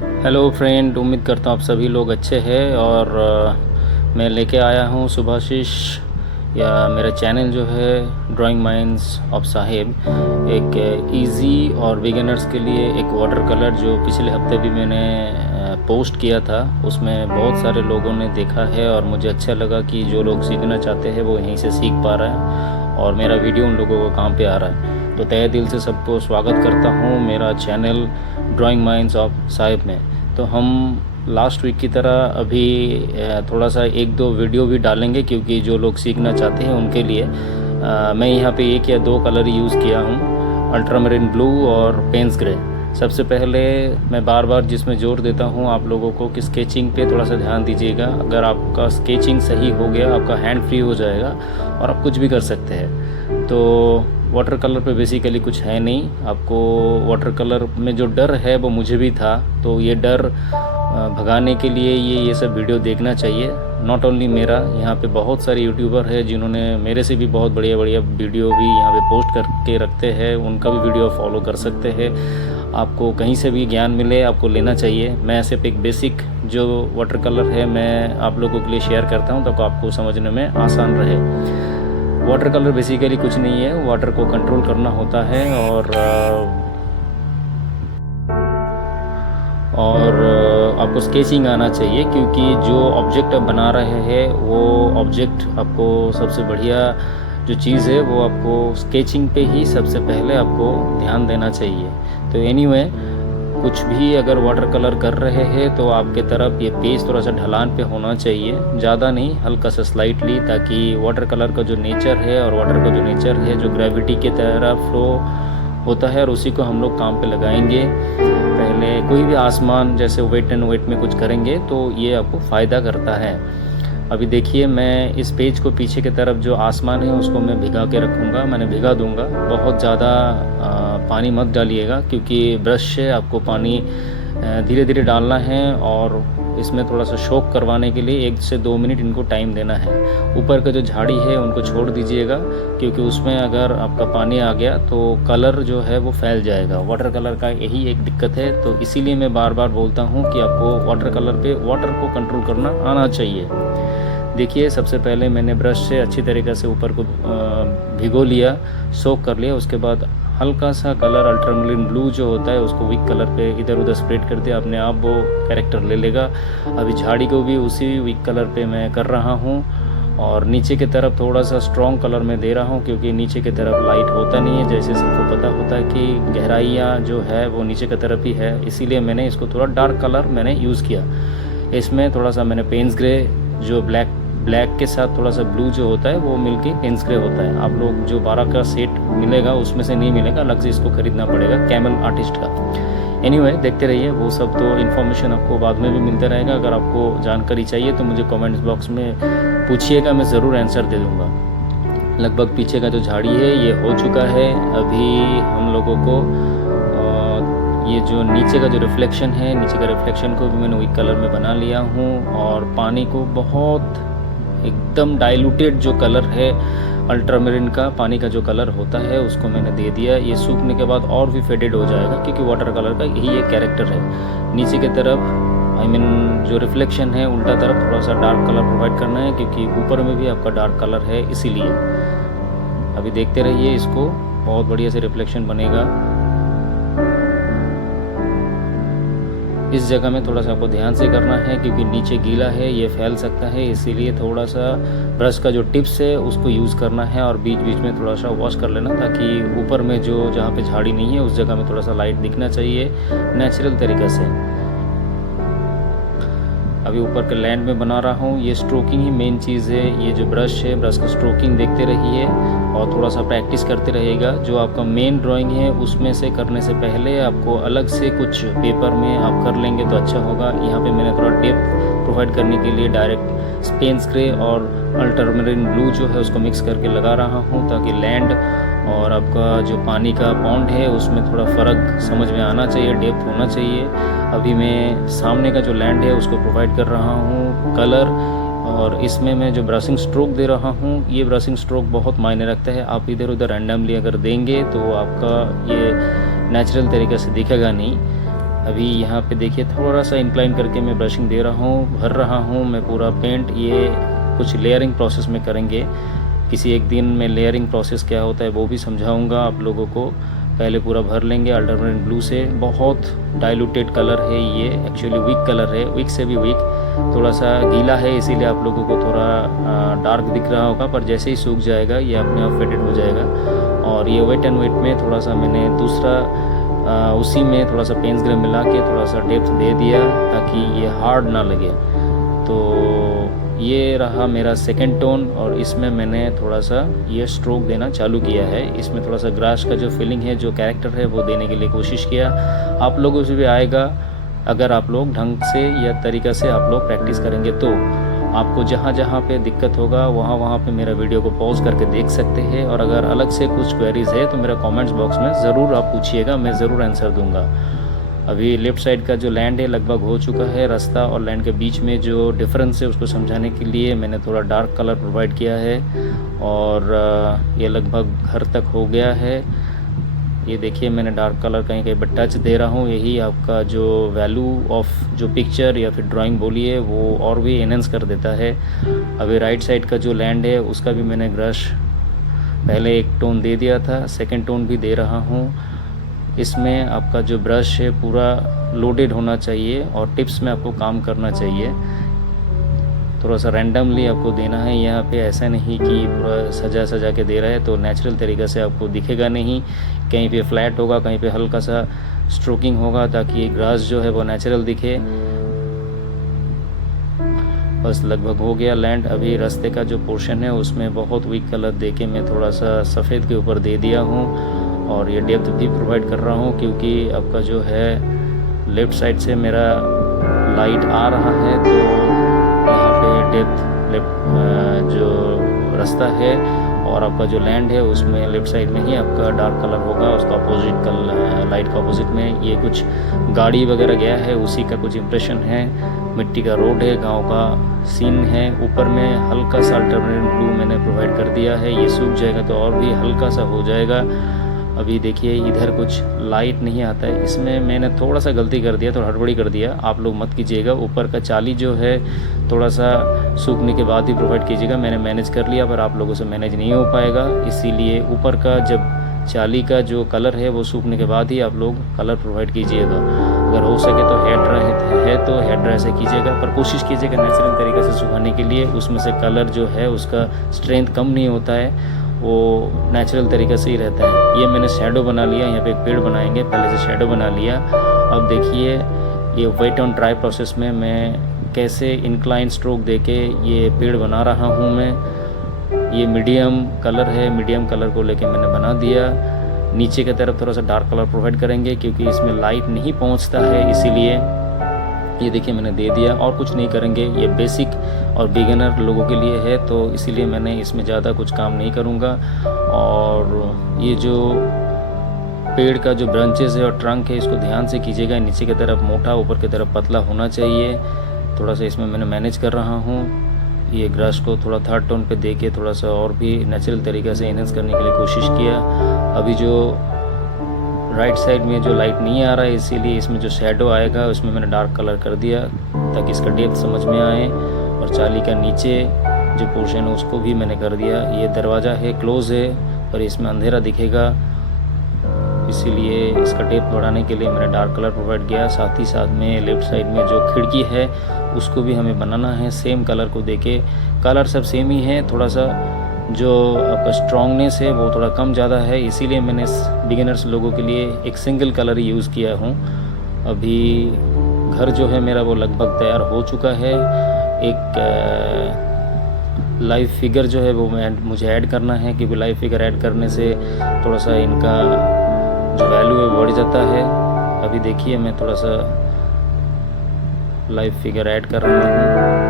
Hello friend, उम्मीद करता हूँ आप सभी लोग अच्छे हैं। और मैं लेके आया हूँ सुभाशीष या मेरा चैनल जो है ड्राइंग माइंड्स ऑफ साहिब, एक इजी और बिगिनर्स के लिए एक वाटर कलर जो पिछले हफ्ते भी मैंने पोस्ट किया था। उसमें बहुत सारे लोगों ने देखा है और मुझे अच्छा लगा कि जो लोग सीखना चाहते हैं वो यहीं से सीख पा रहे हैं और मेरा वीडियो उन लोगों को काम पे आ रहा है। तो तहे दिल से सबको स्वागत करता हूँ मेरा channel drawing minds of Sahib में। तो हम लास्ट वीक की तरह अभी थोड़ा सा एक दो वीडियो भी डालेंगे, क्योंकि जो लोग सीखना चाहते हैं उनके लिए मैं यहाँ पे एक या दो कलर यूज़ किया हूँ, अल्ट्रामरीन ब्लू और पेंस ग्रे। सबसे पहले मैं बार बार जिसमें जोर देता हूँ आप लोगों को कि स्केचिंग पे थोड़ा सा ध्यान दीजिएगा। अगर आपका स्केचिंग सही हो गया, आपका हैंड फ्री हो जाएगा और आप कुछ भी कर सकते हैं। तो वाटर कलर पे बेसिकली कुछ है नहीं। आपको वाटर कलर में जो डर है वो मुझे भी था, तो ये डर भगाने के लिए ये सब वीडियो देखना चाहिए। नॉट ओनली मेरा, यहाँ पे बहुत सारे यूट्यूबर हैं जिन्होंने मेरे से भी बहुत बढ़िया बढ़िया वीडियो भी यहाँ पे पोस्ट करके रखते हैं, उनका भी वीडियो फॉलो कर सकते हैं। आपको कहीं से भी ज्ञान मिले आपको लेना चाहिए। मैं सिर्फ एक बेसिक जो वाटर कलर है मैं आप लोगों के लिए शेयर करता हूँ ताकि आपको समझने में आसान रहे। वाटर कलर बेसिकली कुछ नहीं है, वाटर को कंट्रोल करना होता है और आपको स्केचिंग आना चाहिए, क्योंकि जो ऑब्जेक्ट आप बना रहे हैं वो ऑब्जेक्ट आपको सबसे बढ़िया जो चीज़ है वो आपको स्केचिंग पे ही सबसे पहले आपको ध्यान देना चाहिए। तो एनीवे, कुछ भी अगर वाटर कलर कर रहे हैं तो आपके तरफ ये पेज थोड़ा सा ढलान पे होना चाहिए, ज़्यादा नहीं, हल्का सा स्लाइटली, ताकि वाटर कलर का जो नेचर है और वाटर का जो नेचर है जो ग्रेविटी के तरह फ्लो होता है और उसी को हम लोग काम पे लगाएंगे। पहले कोई भी आसमान जैसे वेट एंड वेट में कुछ करेंगे तो ये आपको फ़ायदा करता है। अभी देखिए, मैं इस पेज को पीछे की तरफ जो आसमान है उसको मैं भिगा के रखूँगा, मैंने भिगा दूँगा। बहुत ज़्यादा पानी मत डालिएगा, क्योंकि ब्रश से आपको पानी धीरे धीरे डालना है और इसमें थोड़ा सा शोक करवाने के लिए 1 से 2 मिनट इनको टाइम देना है। ऊपर का जो झाड़ी है उनको छोड़ दीजिएगा, क्योंकि उसमें अगर आपका पानी आ गया तो कलर जो है वो फैल जाएगा। वाटर कलर का यही एक दिक्कत है, तो इसीलिए मैं बार बार बोलता हूँ कि आपको वाटर कलर पे वाटर को कंट्रोल करना आना चाहिए। देखिए, सबसे पहले मैंने ब्रश से अच्छी तरीक़े से ऊपर को भिगो लिया, सोक कर लिया। उसके बाद हल्का सा कलर अल्ट्रामरीन ब्लू जो होता है उसको वीक कलर पे इधर उधर स्प्रेड कर दिया, अपने आप वो कैरेक्टर ले लेगा। अभी झाड़ी को भी उसी वीक कलर पे मैं कर रहा हूँ और नीचे की तरफ थोड़ा सा स्ट्रॉन्ग कलर में दे रहा हूँ, क्योंकि नीचे की तरफ लाइट होता नहीं है। जैसे सबको पता होता है कि गहराइयाँ जो है वो नीचे की तरफ ही है, इसीलिए मैंने इसको थोड़ा डार्क कलर मैंने यूज़ किया। इसमें थोड़ा सा मैंने पेंस ग्रे जो ब्लैक के साथ थोड़ा सा ब्लू जो होता है वो मिलके पेंस ग्रे होता है। आप लोग जो 12 का सेट मिलेगा उसमें से नहीं मिलेगा, अलग से इसको खरीदना पड़ेगा कैमल आर्टिस्ट का। एनीवे, देखते रहिए, वो सब तो इन्फॉर्मेशन आपको बाद में भी मिलता रहेगा। अगर आपको जानकारी चाहिए तो मुझे कमेंट्स बॉक्स में पूछिएगा, मैं ज़रूर आंसर दे दूँगा। लगभग पीछे का जो झाड़ी है ये हो चुका है। अभी हम लोगों को ये जो नीचे का जो रिफ्लेक्शन है, नीचे का रिफ्लेक्शन को भी मैंने वीक कलर में बना लिया हूँ और पानी को बहुत एकदम डाइल्यूटेड जो कलर है अल्ट्रामरीन का पानी का जो कलर होता है उसको मैंने दे दिया। ये सूखने के बाद और भी फेडेड हो जाएगा, क्योंकि वाटर कलर का यही एक कैरेक्टर है। नीचे की तरफ जो रिफ्लेक्शन है उल्टा तरफ थोड़ा सा डार्क कलर प्रोवाइड करना है, क्योंकि ऊपर में भी आपका डार्क कलर है, इसीलिए। अभी देखते रहिए, इसको बहुत बढ़िया से रिफ्लेक्शन बनेगा। इस जगह में थोड़ा सा आपको ध्यान से करना है, क्योंकि नीचे गीला है, ये फैल सकता है, इसीलिए थोड़ा सा ब्रश का जो टिप्स है उसको यूज़ करना है और बीच बीच में थोड़ा सा वॉश कर लेना, ताकि ऊपर में जो जहाँ पे झाड़ी नहीं है उस जगह में थोड़ा सा लाइट दिखना चाहिए नेचुरल तरीके से। अभी ऊपर के लैंड में बना रहा हूँ। ये स्ट्रोकिंग ही मेन चीज़ है। ये जो ब्रश है, ब्रश का स्ट्रोकिंग देखते रहिए और थोड़ा सा प्रैक्टिस करते रहिएगा। जो आपका मेन ड्राइंग है उसमें से करने से पहले आपको अलग से कुछ पेपर में आप कर लेंगे तो अच्छा होगा। यहाँ पे मैंने थोड़ा डेप्थ प्रोवाइड करने के लिए डायरेक्ट पेंस ग्रे और अल्ट्रामरीन ब्लू जो है उसको मिक्स करके लगा रहा हूँ, ताकि लैंड और आपका जो पानी का पॉन्ड है उसमें थोड़ा फ़र्क समझ में आना चाहिए, डेप्थ होना चाहिए। अभी मैं सामने का जो लैंड है उसको प्रोवाइड कर रहा हूँ कलर, और इसमें मैं जो ब्रशिंग स्ट्रोक दे रहा हूँ, ये ब्रशिंग स्ट्रोक बहुत मायने रखता है। आप इधर उधर रैंडमली अगर देंगे तो आपका ये नेचुरल तरीके से दिखेगा नहीं। अभी यहाँ पे देखिए थोड़ा सा इंक्लाइन करके मैं ब्रशिंग दे रहा हूँ, भर रहा हूँ मैं पूरा पेंट। ये कुछ लेयरिंग प्रोसेस में करेंगे, किसी एक दिन में लेयरिंग प्रोसेस क्या होता है वो भी समझाऊंगा आप लोगों को। पहले पूरा भर लेंगे अल्ट्रामाइन ब्लू से। बहुत डाइल्यूटेड कलर है ये, एक्चुअली वीक कलर है, वीक से भी वीक। थोड़ा सा गीला है इसीलिए आप लोगों को थोड़ा डार्क दिख रहा होगा, पर जैसे ही सूख जाएगा ये अपने आप फेडेड हो जाएगा। और ये वेट एंड वेट में थोड़ा सा मैंने दूसरा उसी में थोड़ा सा पेंट्स ग्रे मिला के थोड़ा सा डेप्थ दे दिया ताकि ये हार्ड ना लगे। तो ये रहा मेरा सेकंड टोन, और इसमें मैंने थोड़ा सा ये स्ट्रोक देना चालू किया है। इसमें थोड़ा सा ग्रास का जो फीलिंग है, जो कैरेक्टर है, वो देने के लिए कोशिश किया। आप लोगों से भी आएगा अगर आप लोग ढंग से या तरीक़ा से आप लोग प्रैक्टिस करेंगे तो। आपको जहाँ जहाँ पे दिक्कत होगा वहाँ वहाँ पे मेरा वीडियो को पॉज करके देख सकते हैं। और अगर अलग से कुछ क्वेरीज़ है तो मेरा कमेंट्स बॉक्स में ज़रूर आप पूछिएगा, मैं ज़रूर आंसर दूंगा। अभी लेफ़्ट साइड का जो लैंड है लगभग हो चुका है। रास्ता और लैंड के बीच में जो डिफरेंस है उसको समझाने के लिए मैंने थोड़ा डार्क कलर प्रोवाइड किया है, और ये लगभग घर तक हो गया है। ये देखिए मैंने डार्क कलर कहीं कहीं पर टच दे रहा हूँ। यही आपका जो वैल्यू ऑफ जो पिक्चर या फिर ड्राइंग बोलिए वो और भी एनहेंस कर देता है। अभी राइट साइड का जो लैंड है उसका भी मैंने ब्रश पहले एक टोन दे दिया था, सेकंड टोन भी दे रहा हूँ। इसमें आपका जो ब्रश है पूरा लोडेड होना चाहिए और टिप्स में आपको काम करना चाहिए। थोड़ा सा रैंडमली आपको देना है यहाँ पे, ऐसा नहीं कि पूरा सजा सजा के दे रहा है तो नेचुरल तरीक़े से आपको दिखेगा नहीं। कहीं पे फ्लैट होगा, कहीं पे हल्का सा स्ट्रोकिंग होगा ताकि ग्रास जो है वो नेचुरल दिखे। बस लगभग हो गया लैंड। अभी रास्ते का जो पोर्शन है उसमें बहुत वीक कलर दे के मैं थोड़ा सा सफ़ेद के ऊपर दे दिया हूँ, और ये डेप्थ भी प्रोवाइड कर रहा हूँ क्योंकि आपका जो है लेफ़्ट साइड से मेरा लाइट आ रहा है तो यहाँ पे डेप्थ लेफ्ट जो रास्ता है और आपका जो लैंड है उसमें लेफ़्ट साइड में ही आपका डार्क कलर होगा। उसका अपोजिट कलर, लाइट का अपोजिट में ये कुछ गाड़ी वगैरह गया है उसी का कुछ इम्प्रेशन है। मिट्टी का रोड है, गांव का सीन है। ऊपर में हल्का सा अल्टरनेट ब्लू मैंने प्रोवाइड कर दिया है, ये सूख जाएगा तो और भी हल्का सा हो जाएगा। अभी देखिए इधर कुछ लाइट नहीं आता है, इसमें मैंने थोड़ा सा गलती कर दिया, थोड़ा हड़बड़ी कर दिया, आप लोग मत कीजिएगा। ऊपर का चाली जो है थोड़ा सा सूखने के बाद ही प्रोवाइड कीजिएगा। मैंने मैनेज कर लिया पर आप लोगों से मैनेज नहीं हो पाएगा, इसीलिए ऊपर का जब चाली का जो कलर है वो सूखने के बाद ही आप लोग कलर प्रोवाइड कीजिएगा। अगर हो सके तो हेयर ड्राई है तो हेयर ड्राई से कीजिएगा, पर कोशिश कीजिएगा नेचुरल तरीके से सुखाने के लिए। उसमें से कलर जो है उसका स्ट्रेंथ कम नहीं होता है, वो नेचुरल तरीके से ही रहता है। ये मैंने शैडो बना लिया, यहाँ पे एक पेड़ बनाएंगे, पहले से शैडो बना लिया। अब देखिए ये वेट ऑन ड्राई प्रोसेस में मैं कैसे इंक्लाइन स्ट्रोक देके ये पेड़ बना रहा हूँ। मैं ये मीडियम कलर है, मीडियम कलर को लेके मैंने बना दिया। नीचे की तरफ थोड़ा सा डार्क कलर प्रोवाइड करेंगे क्योंकि इसमें लाइट नहीं पहुँचता है, इसीलिए ये देखिए मैंने दे दिया। और कुछ नहीं करेंगे, ये बेसिक और बिगिनर लोगों के लिए है तो इसीलिए मैंने इसमें ज़्यादा कुछ काम नहीं करूँगा। और ये जो पेड़ का जो ब्रांचेस है और ट्रंक है इसको ध्यान से कीजिएगा, नीचे की तरफ मोटा ऊपर की तरफ पतला होना चाहिए। थोड़ा सा इसमें मैंने मैनेज कर रहा हूँ। ये ग्रास को थोड़ा थर्ड टोन पे दे के थोड़ा सा और भी नेचुरल तरीके से एनहेंस करने के लिए कोशिश किया। अभी जो राइट साइड में जो लाइट नहीं आ रहा है इसीलिए इसमें जो शैडो आएगा उसमें मैंने डार्क कलर कर दिया ताकि इसका डेप्थ समझ में आए। और चाली का नीचे जो पोर्शन है उसको भी मैंने कर दिया। ये दरवाज़ा है, क्लोज़ है, पर इसमें अंधेरा दिखेगा, इसीलिए इसका डेप्थ बढ़ाने के लिए मैंने डार्क कलर प्रोवाइड किया। साथ ही साथ में लेफ़्ट साइड में जो खिड़की है उसको भी हमें बनाना है सेम कलर को देके। कलर सब सेम ही है, थोड़ा सा जो आपका स्ट्रॉन्गनेस है वो थोड़ा कम ज़्यादा है, इसीलिए मैंने बिगिनर्स लोगों के लिए एक सिंगल कलर यूज़ किया हूँ। अभी घर जो है मेरा वो लगभग तैयार हो चुका है। एक लाइव फिगर जो है वो मुझे ऐड करना है क्योंकि लाइव फिगर ऐड करने से थोड़ा सा इनका जो वैल्यू है बढ़ जाता है। अभी देखिए मैं थोड़ा सा लाइव फिगर ऐड कर रहा हूँ।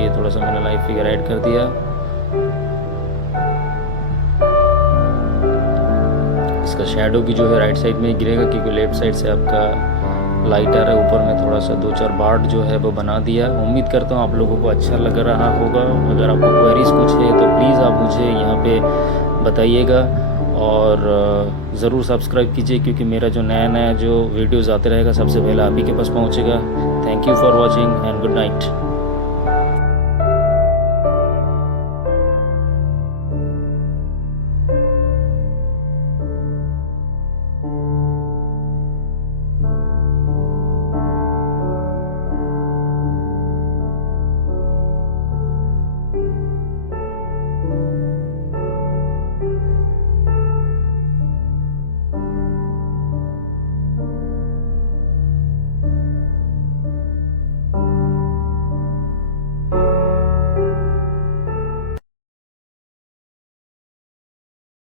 ये थोड़ा सा मैंने लाइव फिगर ऐड कर दिया। इसका शैडो भी जो है राइट साइड में ही गिरेगा क्योंकि लेफ्ट साइड से आपका लाइट आ रहा है। ऊपर में थोड़ा सा 2-4 बार्ड जो है वो बना दिया। उम्मीद करता हूँ आप लोगों को अच्छा लग रहा होगा। अगर आपको क्वेरीज कुछ है तो प्लीज़ आप मुझे यहाँ पे बताइएगा। और ज़रूर सब्सक्राइब कीजिए, क्योंकि मेरा जो नया नया जो वीडियोज़ आते रहेगा सबसे पहले आप ही के पास पहुँचेगा। Thank you for watching and good night.